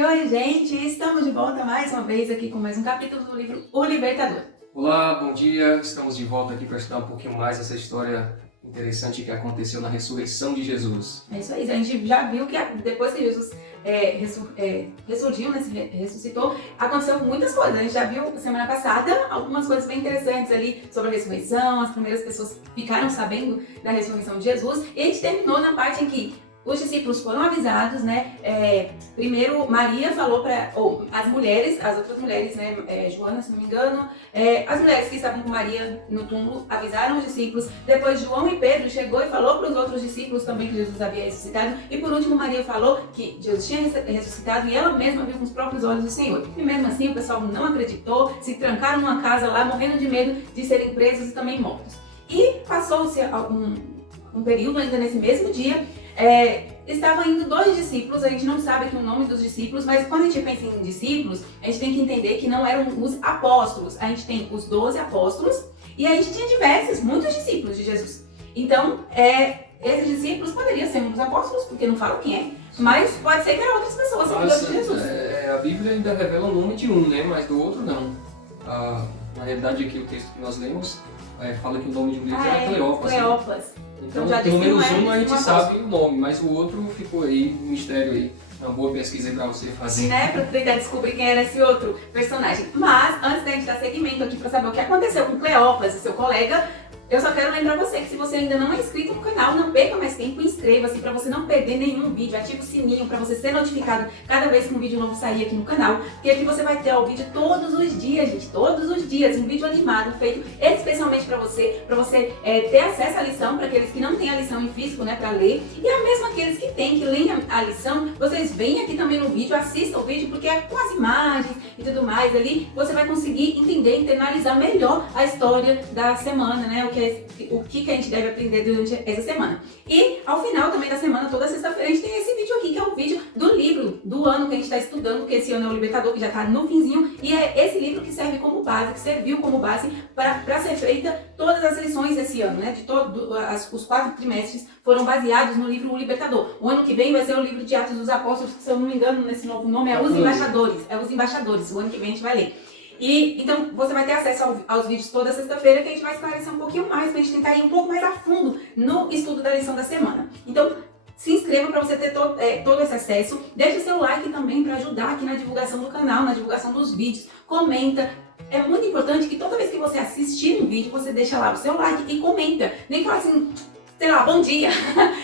Oi, gente! Estamos de volta mais uma vez aqui com mais um capítulo do livro O Libertador. Olá, bom dia! Estamos de volta aqui para estudar um pouquinho mais essa história interessante que aconteceu na ressurreição de Jesus. É isso aí, a gente já viu que depois que Jesus ressurgiu, né, ressuscitou, aconteceu muitas coisas. A gente já viu semana passada algumas coisas bem interessantes ali sobre a ressurreição, as primeiras pessoas ficaram sabendo da ressurreição de Jesus, e a gente terminou na parte em que os discípulos foram avisados, né? Primeiro, Maria falou para as mulheres, as outras mulheres, né? Joana, se não me engano, as mulheres que estavam com Maria no túmulo avisaram os discípulos. Depois, João e Pedro chegou e falou para os outros discípulos também que Jesus havia ressuscitado. E por último, Maria falou que Jesus tinha ressuscitado e ela mesma viu com os próprios olhos o Senhor. E mesmo assim, o pessoal não acreditou, se trancaram numa casa lá, morrendo de medo de serem presos e também mortos. E passou-se um período ainda nesse mesmo dia. Estavam indo 2 discípulos, a gente não sabe aqui o nome dos discípulos, mas quando a gente pensa em discípulos, a gente tem que entender que não eram os apóstolos. A gente tem os 12 apóstolos e a gente tinha muitos discípulos de Jesus. Então, esses discípulos poderiam ser um dos apóstolos, porque não falam quem é, mas pode ser que eram outras pessoas, seguidores de Jesus. A Bíblia ainda revela o nome de um, né? Mas do outro não. Na realidade, aqui o texto que nós lemos fala que o nome de um deles era Cleópas. Cleópas. Né? Então, já pelo menos um a gente sabe o nome, mas o outro ficou aí, um mistério aí. Uma boa pesquisa aí pra você fazer. Né, pra tentar descobrir quem era esse outro personagem. Mas, antes da gente dar seguimento aqui pra saber o que aconteceu com Cleópas e seu colega, eu só quero lembrar você que se você ainda não é inscrito no canal, não perca mais tempo, inscreva-se para você não perder nenhum vídeo, ative o sininho para você ser notificado cada vez que um vídeo novo sair aqui no canal, porque aqui você vai ter o vídeo todos os dias, gente, todos os dias, um vídeo animado feito especialmente para você ter acesso à lição, para aqueles que não têm a lição em físico, né, para ler, e a mesmo aqueles que têm, que leem a lição, vocês venham aqui também no vídeo, assistam o vídeo, porque com as imagens e tudo mais ali, você vai conseguir entender, internalizar melhor a história da semana, né, o que a gente deve aprender durante essa semana. E ao final também da semana, toda sexta-feira, a gente tem esse vídeo aqui, que é o vídeo do livro do ano que a gente está estudando, que esse ano é o Libertador, que já está no finzinho, e é esse livro que serve como base, que serviu como base para ser feita todas as lições desse ano, né? Os 4 trimestres foram baseados no livro O Libertador. O ano que vem vai ser o livro de Atos dos Apóstolos, que se eu não me engano, nesse novo nome é Os Embaixadores. É Os Embaixadores, o ano que vem a gente vai ler. E então você vai ter acesso aos vídeos toda sexta-feira, que a gente vai esclarecer um pouquinho mais, pra gente tentar ir um pouco mais a fundo no estudo da lição da semana. Então, se inscreva para você ter todo esse acesso. Deixe seu like também para ajudar aqui na divulgação do canal, na divulgação dos vídeos. Comenta. É muito importante que toda vez que você assistir um vídeo, você deixa lá o seu like e comenta. Nem fala assim, sei lá, bom dia.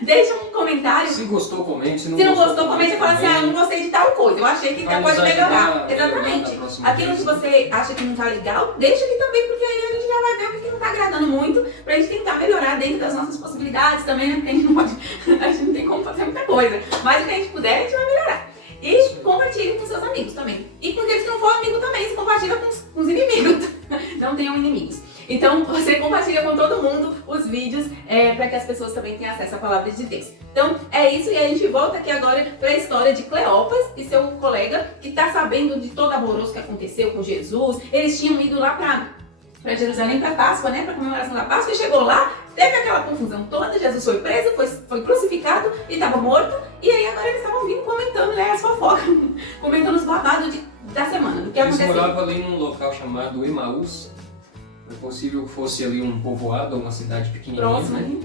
Deixa um comentário. Se gostou, comente. Se não gostou, comente e fala assim, eu não gostei de tal coisa, eu achei que pode melhorar. Exatamente. Aquilo que você acha que não tá legal, deixa aqui também, porque aí a gente já vai ver o que não tá agradando muito, pra gente tentar melhorar dentro das nossas possibilidades também, né? Porque a gente não pode, a gente não tem como fazer muita coisa. Mas o que a gente puder, a gente vai melhorar. E compartilhe com seus amigos também. E com aqueles que não for amigo também, se compartilha com os inimigos. Não tenham inimigos. Então, você compartilha com todo mundo os vídeos para que as pessoas também tenham acesso à palavra de Deus. Então, é isso, e a gente volta aqui agora para a história de Cleópas e seu colega, que está sabendo de todo o alvoroço que aconteceu com Jesus. Eles tinham ido lá para Jerusalém para Páscoa, né, para comemoração da Páscoa, e chegou lá, teve aquela confusão toda, Jesus foi preso, foi crucificado e estava morto, e aí agora eles estavam vindo comentando, né, as fofocas, comentando os babados da semana, do que aconteceu. Eles moravam ali num local chamado Emaús. É possível que fosse ali um povoado, uma cidade pequenininha, próximo, né?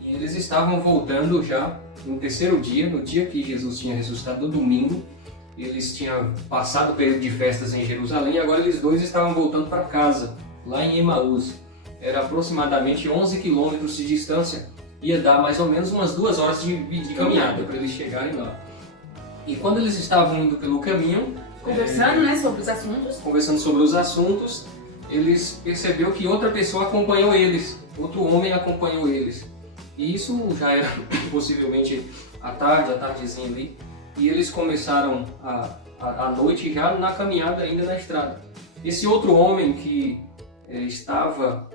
E eles estavam voltando já no terceiro dia, no dia que Jesus tinha ressuscitado, no domingo. Eles tinham passado o período de festas em Jerusalém e agora eles 2 estavam voltando para casa, lá em Emaús. Era aproximadamente 11 quilômetros de distância, ia dar mais ou menos umas 2 horas de caminhada para eles chegarem lá. E quando eles estavam indo pelo caminho, conversando, né, conversando sobre os assuntos, eles perceberam que outra pessoa acompanhou eles, outro homem acompanhou eles. E isso já era possivelmente à tardezinha ali, e eles começaram à noite já na caminhada, ainda na estrada. Esse outro homem que estava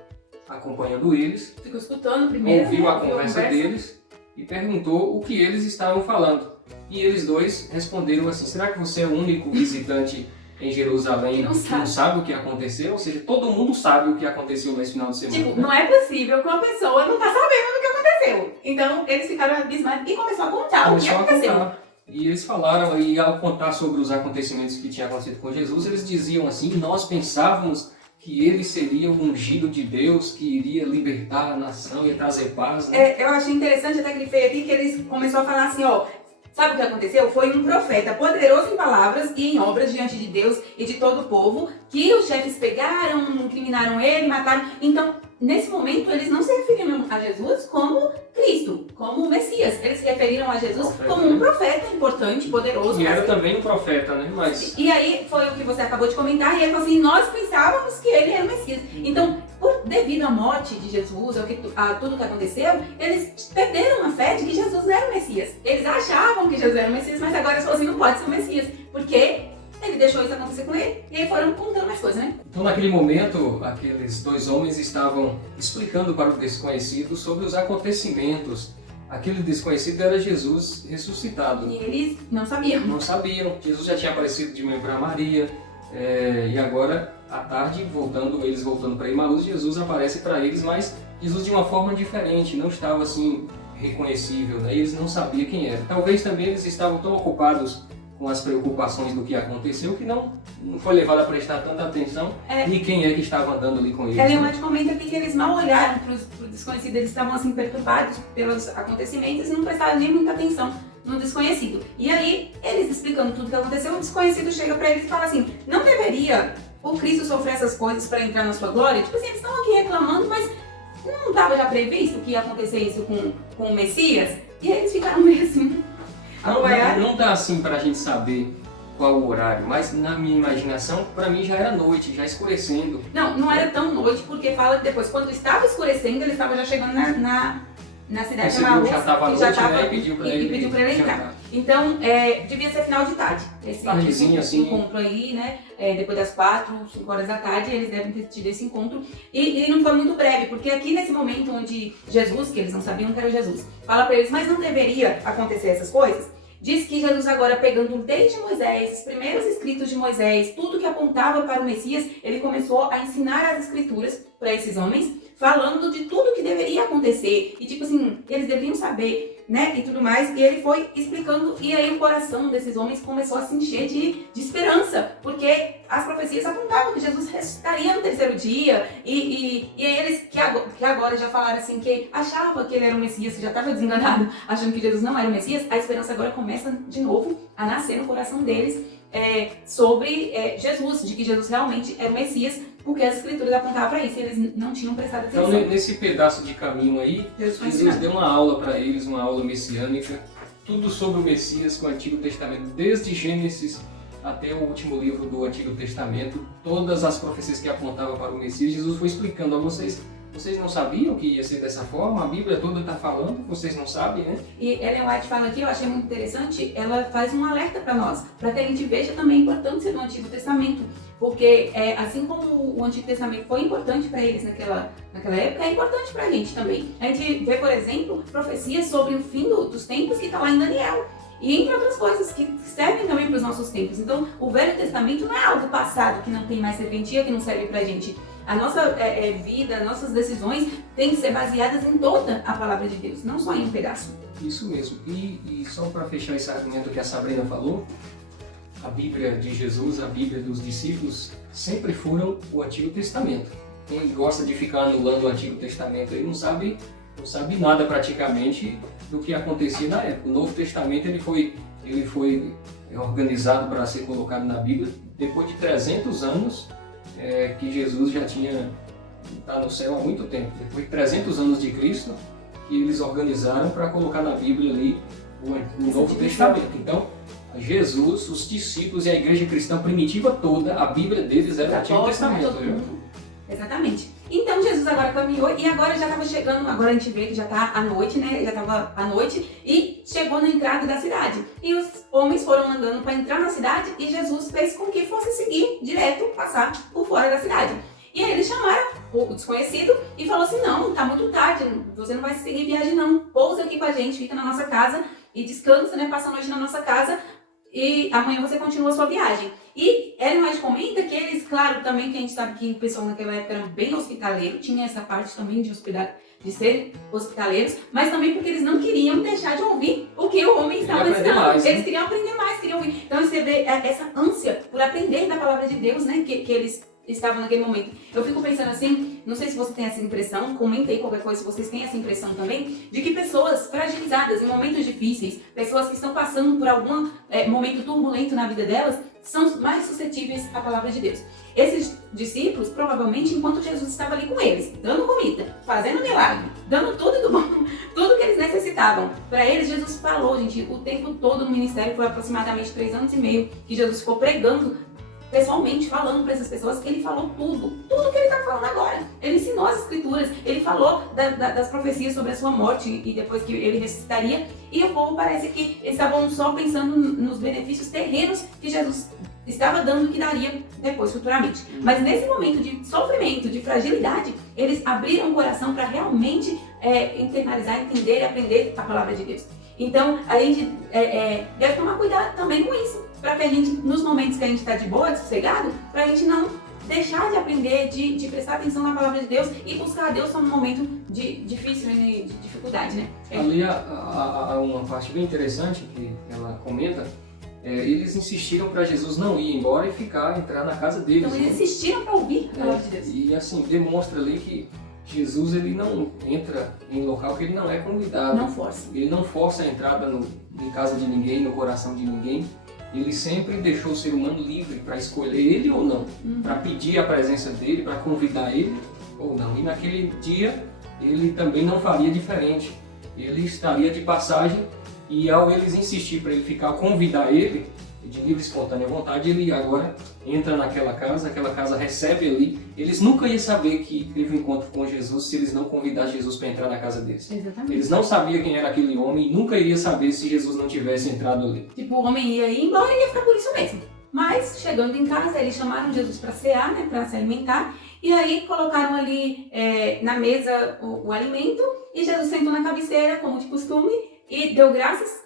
acompanhando eles, ficou escutando primeiro, ouviu a conversa deles e perguntou o que eles estavam falando. E eles 2 responderam assim: será que você é o único visitante em Jerusalém que não sabe o que aconteceu? Ou seja, todo mundo sabe o que aconteceu nesse final de semana. Tipo, não é possível que uma pessoa não tá sabendo do que aconteceu. Então, eles ficaram abismados e começou a contar o que aconteceu. E eles falaram, e ao contar sobre os acontecimentos que tinham acontecido com Jesus, eles diziam assim: nós pensávamos que ele seria o ungido de Deus, que iria libertar a nação e trazer paz, né? Eu achei interessante, até grifei aqui, que eles começou a falar assim, ó, sabe o que aconteceu? Foi um profeta poderoso em palavras e em obras diante de Deus e de todo o povo, que os chefes pegaram, incriminaram ele, mataram. Então, nesse momento, eles não se referiram a Jesus como Cristo, como o Messias. Eles se referiram a Jesus como um profeta importante, poderoso. E era também um profeta, né? Mas... E aí, foi o que você acabou de comentar, e ele falou assim, nós pensávamos que ele era o Messias. Então, devido à morte de Jesus, a tudo que aconteceu, eles perderam a fé de que Jesus era o Messias. Eles achavam que Jesus era o Messias, mas agora eles falaram assim, não pode ser o Messias, porque ele deixou isso acontecer com ele, e aí foram contando mais coisas, né? Então, naquele momento, aqueles dois homens estavam explicando para o desconhecido sobre os acontecimentos. Aquele desconhecido era Jesus ressuscitado. E eles não sabiam. Não sabiam. Jesus já tinha aparecido de manhã para Maria, e agora, à tarde, eles voltando para Emaús, Jesus aparece para eles, mas Jesus de uma forma diferente, não estava assim reconhecível, né? Eles não sabiam quem era. Talvez também eles estavam tão ocupados com as preocupações do que aconteceu, que não foi levado a prestar tanta atenção em quem é que estava andando ali com eles. Ellen White comenta aqui que eles mal olharam para o desconhecido, eles estavam assim perturbados pelos acontecimentos e não prestaram nem muita atenção no desconhecido. E aí, eles explicando tudo o que aconteceu, o desconhecido chega para eles e fala assim, não deveria o Cristo sofrer essas coisas para entrar na sua glória? Tipo assim, eles estão aqui reclamando, mas não estava já previsto que ia acontecer isso com o Messias? E aí eles ficaram meio assim... Não dá assim pra gente saber qual o horário, mas na minha imaginação, pra mim já era noite, já escurecendo. Não era tão noite, porque fala que depois, quando estava escurecendo, ele estava já chegando na cidade de Emaús, já estava à noite, né, e pediu pra ele entrar. Então, devia ser final de tarde, esse assim, encontro aí, né? Depois das 4, 5 horas da tarde, eles devem ter tido esse encontro. E não foi muito breve, porque aqui nesse momento onde Jesus, que eles não sabiam que era Jesus, fala para eles, mas não deveria acontecer essas coisas? Diz que Jesus agora, pegando desde Moisés, os primeiros escritos de Moisés, tudo que apontava para o Messias, ele começou a ensinar as escrituras para esses homens, falando de tudo que deveria acontecer. E tipo assim, eles deveriam saber, né, e tudo mais. E ele foi explicando, e aí o coração desses homens começou a se encher de esperança, porque as profecias apontavam que Jesus ressuscitaria no terceiro dia, e eles que agora já falaram assim, que achava que ele era o Messias, que já estava desenganado, achando que Jesus não era o Messias, a esperança agora começa de novo a nascer no coração deles sobre Jesus, de que Jesus realmente era o Messias, porque as escrituras apontavam para isso, e eles não tinham prestado atenção. Então, nesse pedaço de caminho aí, Jesus deu uma aula para eles, uma aula messiânica, tudo sobre o Messias com o Antigo Testamento, desde Gênesis até o último livro do Antigo Testamento, todas as profecias que apontavam para o Messias, Jesus foi explicando a vocês. Vocês não sabiam que ia ser dessa forma? A Bíblia toda está falando, vocês não sabem, né? E Ellen White fala aqui, eu achei muito interessante, ela faz um alerta para nós, para que a gente veja também a importância do Antigo Testamento, porque assim como o Antigo Testamento foi importante para eles naquela época, é importante para a gente também. A gente vê, por exemplo, profecias sobre o fim dos tempos que está lá em Daniel. E entre outras coisas que servem também para os nossos tempos. Então, o Velho Testamento não é algo passado que não tem mais serventia, que não serve para a gente. A nossa vida, nossas decisões têm que ser baseadas em toda a palavra de Deus, não só em um pedaço. Isso mesmo. E só para fechar esse argumento que a Sabrina falou, a Bíblia de Jesus, a Bíblia dos discípulos, sempre foram o Antigo Testamento. Quem gosta de ficar anulando o Antigo Testamento aí não sabe nada praticamente do que acontecia na época. O Novo Testamento ele foi organizado para ser colocado na Bíblia depois de 300 anos que Jesus já está no céu há muito tempo. Depois de 300 anos de Cristo, que eles organizaram para colocar na Bíblia ali o Novo Testamento. Então, Jesus, os discípulos e a igreja cristã primitiva toda, a Bíblia deles era o Antigo Testamento. Exatamente. Então Jesus agora caminhou e agora já estava chegando, agora a gente vê que já está à noite, né? Já estava à noite e chegou na entrada da cidade. E os homens foram andando para entrar na cidade e Jesus fez com que fosse seguir direto, passar por fora da cidade. E aí eles chamaram o desconhecido e falou assim, não, tá muito tarde, você não vai seguir viagem não, pousa aqui com a gente, fica na nossa casa e descansa, né? Passa a noite na nossa casa e amanhã você continua a sua viagem. E Ellen White comenta que eles, claro, também que a gente sabe que o pessoal naquela época era bem hospitaleiro, tinha essa parte também de de ser hospitaleiros, mas também porque eles não queriam deixar de ouvir o que o homem estava ensinando. Mais, né? Eles queriam aprender mais, queriam ouvir. Então você vê essa ânsia por aprender da palavra de Deus, né, que eles estavam naquele momento. Eu fico pensando assim, não sei se você tem essa impressão, comenta aí qualquer coisa se vocês têm essa impressão também, de que pessoas fragilizadas em momentos difíceis, pessoas que estão passando por algum momento turbulento na vida delas, são mais suscetíveis à palavra de Deus. Esses discípulos, provavelmente, enquanto Jesus estava ali com eles, dando comida, fazendo milagre, dando tudo do bom, tudo que eles necessitavam. Para eles, Jesus falou, gente, o tempo todo no ministério, foi aproximadamente 3 anos e meio, que Jesus ficou pregando pessoalmente, falando para essas pessoas. Ele falou tudo que ele está falando agora. Ele ensinou as escrituras, ele falou das profecias sobre a sua morte e depois que ele ressuscitaria. E o povo parece que eles estavam só pensando nos benefícios terrenos que Jesus estava dando, que daria depois, futuramente. Mas nesse momento de sofrimento, de fragilidade, eles abriram o coração para realmente internalizar, entender e aprender a palavra de Deus. Então, a gente deve tomar cuidado também com isso, para que a gente, nos momentos que a gente está de boa, de sossegado, para a gente não deixar de aprender, de prestar atenção na palavra de Deus e buscar a Deus só no momento difícil e de dificuldade, né? Ali há uma parte bem interessante que ela comenta. Eles insistiram para Jesus não ir embora e entrar na casa deles. Então eles insistiram para ouvir a palavra de Deus. E assim, demonstra ali que Jesus ele não entra em local que ele não é convidado. Não força. Ele não força a entrada em casa de ninguém, no coração de ninguém. Ele sempre deixou o ser humano livre para escolher ele ou não, para pedir a presença dele, para convidar ele ou não. E naquele dia ele também não faria diferente. Ele estaria de passagem. E ao eles insistir para ele ficar, convidar ele, de livre e espontânea vontade, ele agora entra naquela casa recebe ali. Eles nunca iam saber que teve um encontro com Jesus se eles não convidassem Jesus para entrar na casa deles. Exatamente. Eles não sabiam quem era aquele homem e nunca iriam saber se Jesus não tivesse entrado ali. Tipo, o homem ia ir embora e ia ficar por isso mesmo. Mas, chegando em casa, eles chamaram Jesus para cear, né, para se alimentar. E aí colocaram ali na mesa o alimento e Jesus sentou na cabeceira, como de costume, e deu graças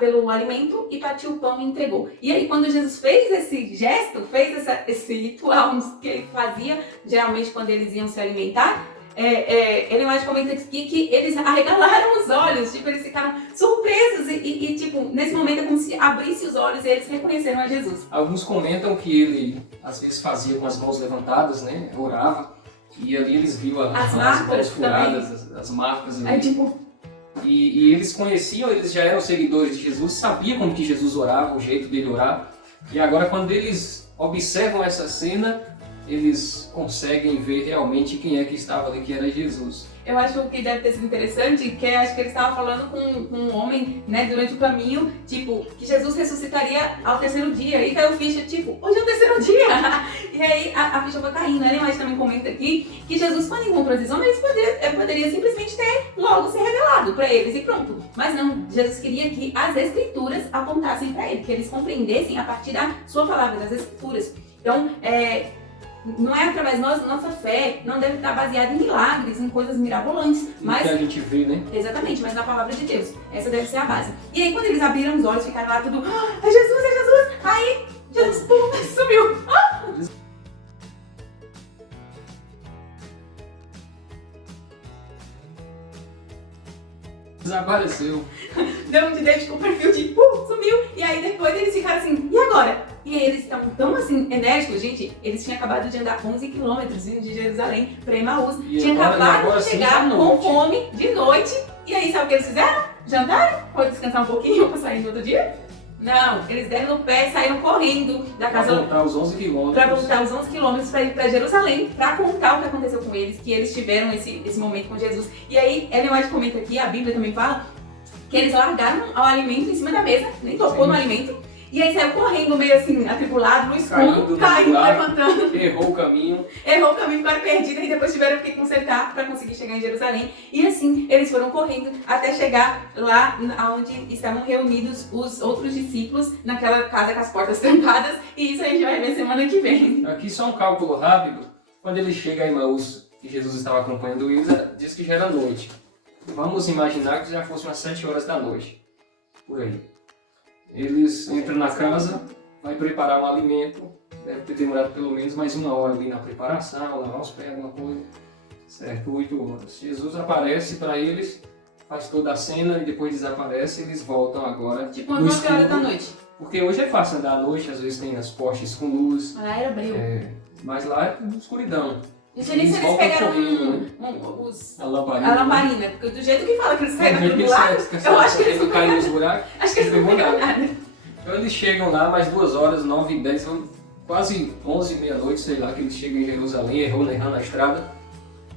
pelo alimento e partiu o pão e entregou. E aí quando Jesus fez esse gesto, fez esse ritual que ele fazia, geralmente quando eles iam se alimentar, ele mais comenta aqui que eles arregalaram os olhos, tipo, eles ficaram surpresos e tipo, nesse momento é como se abrisse os olhos e eles reconheceram a Jesus. Alguns comentam que ele às vezes fazia com as mãos levantadas, né, orava, e ali eles viam as mãos furadas, as marcas ali. Aí, tipo, E eles conheciam, eles já eram seguidores de Jesus, sabiam como que Jesus orava, o jeito dele orar. E agora quando eles observam essa cena, eles conseguem ver realmente quem é que estava ali, que era Jesus. Eu acho que deve ter sido interessante, que acho que ele estava falando com um homem, né, durante o caminho, tipo, que Jesus ressuscitaria ao 3º dia. E caiu ficha, tipo, hoje é o 3º dia. E aí a ficha foi caindo. Ele mais também comenta aqui que Jesus, quando encontrou esses homens, ele poderia simplesmente ter logo se revelado para eles e pronto. Mas não, Jesus queria que as escrituras apontassem para ele, que eles compreendessem a partir da sua palavra, das escrituras. Então, não é através da nossa fé, não deve estar baseada em milagres, em coisas mirabolantes, mas que a gente vê, né? Exatamente, mas na palavra de Deus. Essa deve ser a base. E aí quando eles abriram os olhos, ficaram lá tudo, é Jesus, é Jesus! Aí Jesus, pum, sumiu! Desapareceu. Deu um delete com o perfil de sumiu! E aí depois eles ficaram assim, e agora? E aí eles estavam tão assim, enérgicos, gente, eles tinham acabado de andar 11 quilômetros vindo de Jerusalém para Emaús. Tinham acabado de chegar com fome de noite. E aí sabe o que eles fizeram? Jantaram? Foi descansar um pouquinho para sair no outro dia? Não, eles deram no pé e saíram correndo da casa. Para voltar os 11 quilômetros. Para voltar os 11 quilômetros para ir para Jerusalém, para contar o que aconteceu com eles, que eles tiveram esse momento com Jesus. E aí, Ellen White comenta aqui, a Bíblia também fala, que eles largaram o alimento em cima da mesa, nem tocou no alimento. E aí saiu correndo meio assim, atribulado, no escuro, caindo, levantando. Errou o caminho, ficaram perdidos e depois tiveram que consertar para conseguir chegar em Jerusalém. E assim, eles foram correndo até chegar lá onde estavam reunidos os outros discípulos, naquela casa com as portas trancadas. E isso a gente vai ver semana que vem. Aqui só um cálculo rápido. Quando ele chega a Emaús e Jesus estava acompanhando eles, diz que já era noite. Vamos imaginar que já fosse umas 7 horas da noite, por aí. Eles entram na casa, vai preparar um alimento, deve ter demorado pelo menos mais 1 hora ali na preparação, lavar os pés, alguma coisa. Certo, 8 horas. Jesus aparece para eles, faz toda a cena e depois desaparece, eles voltam agora Tipo no umas 9 escuro. horas da noite. Porque hoje é fácil andar à noite, às vezes tem as postes com luz, Lá era breu. mas lá é tudo escuridão. Não sei nem se eles voltam pegaram correndo, a A lamparina. lamparina, porque do jeito que fala que eles Do saíram jeito que do lado, eles eu acho que eles não caem pegaram. nos buracos. Acho que eles não pegou pegaram nada. nada. Então eles chegam lá, mais 2 horas, 9 e 10, quase 11, meia-noite, sei lá, que eles chegam em Jerusalém, errando a estrada,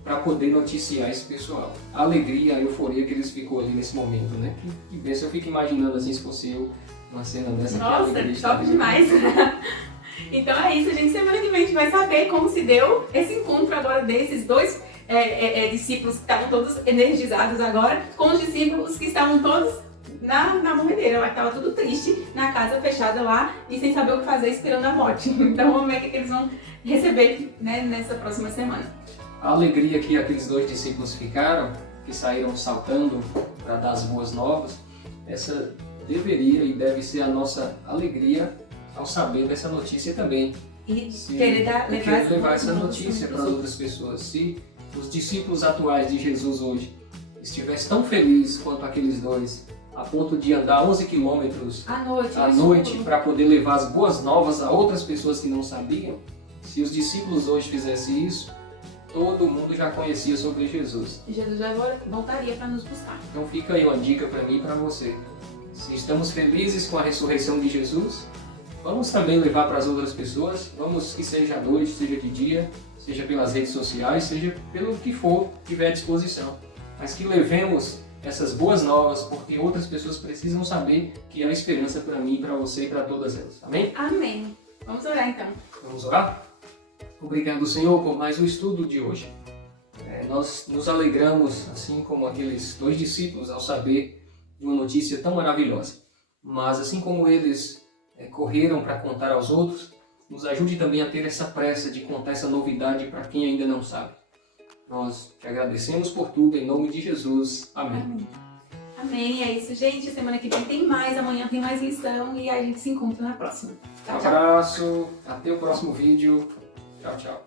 para poder noticiar esse pessoal. A alegria, a euforia que eles ficou ali nesse momento, né? Que bênção, eu fico imaginando assim, se fosse eu, uma cena dessa. Nossa, que top demais. Então é isso, gente. Semana que vem a gente vai saber como se deu esse encontro agora desses dois discípulos que estavam todos energizados agora, com os discípulos que estavam todos na morredeira, lá que estava tudo triste, na casa fechada lá e sem saber o que fazer, esperando a morte. Então vamos ver o que eles vão receber, né, nessa próxima semana. A alegria que aqueles 2 discípulos ficaram, que saíram saltando para dar as boas novas, essa deveria e deve ser a nossa alegria ao saber dessa notícia também. E querer levar essa notícia para outras pessoas. Se os discípulos atuais de Jesus hoje estivessem tão felizes quanto aqueles 2, a ponto de andar 11 quilômetros à noite para poder levar as boas novas a outras pessoas que não sabiam, se os discípulos hoje fizessem isso, todo mundo já conhecia sobre Jesus. E Jesus já voltaria para nos buscar. Então fica aí uma dica para mim e para você. Se estamos felizes com a ressurreição de Jesus, vamos também levar para as outras pessoas, vamos que seja à noite, seja de dia, seja pelas redes sociais, seja pelo que for, tiver à disposição. Mas que levemos essas boas novas, porque outras pessoas precisam saber que há esperança para mim, para você e para todas elas. Amém? Amém. Vamos orar então. Vamos orar? Obrigado, Senhor, por mais um estudo de hoje. Nós nos alegramos, assim como aqueles 2 discípulos, ao saber de uma notícia tão maravilhosa. Mas assim como eles correram para contar aos outros, nos ajude também a ter essa pressa de contar essa novidade para quem ainda não sabe. Nós te agradecemos por tudo, em nome de Jesus. Amém. Amém. Amém. É isso, gente. Semana que vem tem mais, amanhã tem mais lição e a gente se encontra na próxima. Um abraço, até o próximo vídeo. Tchau, tchau.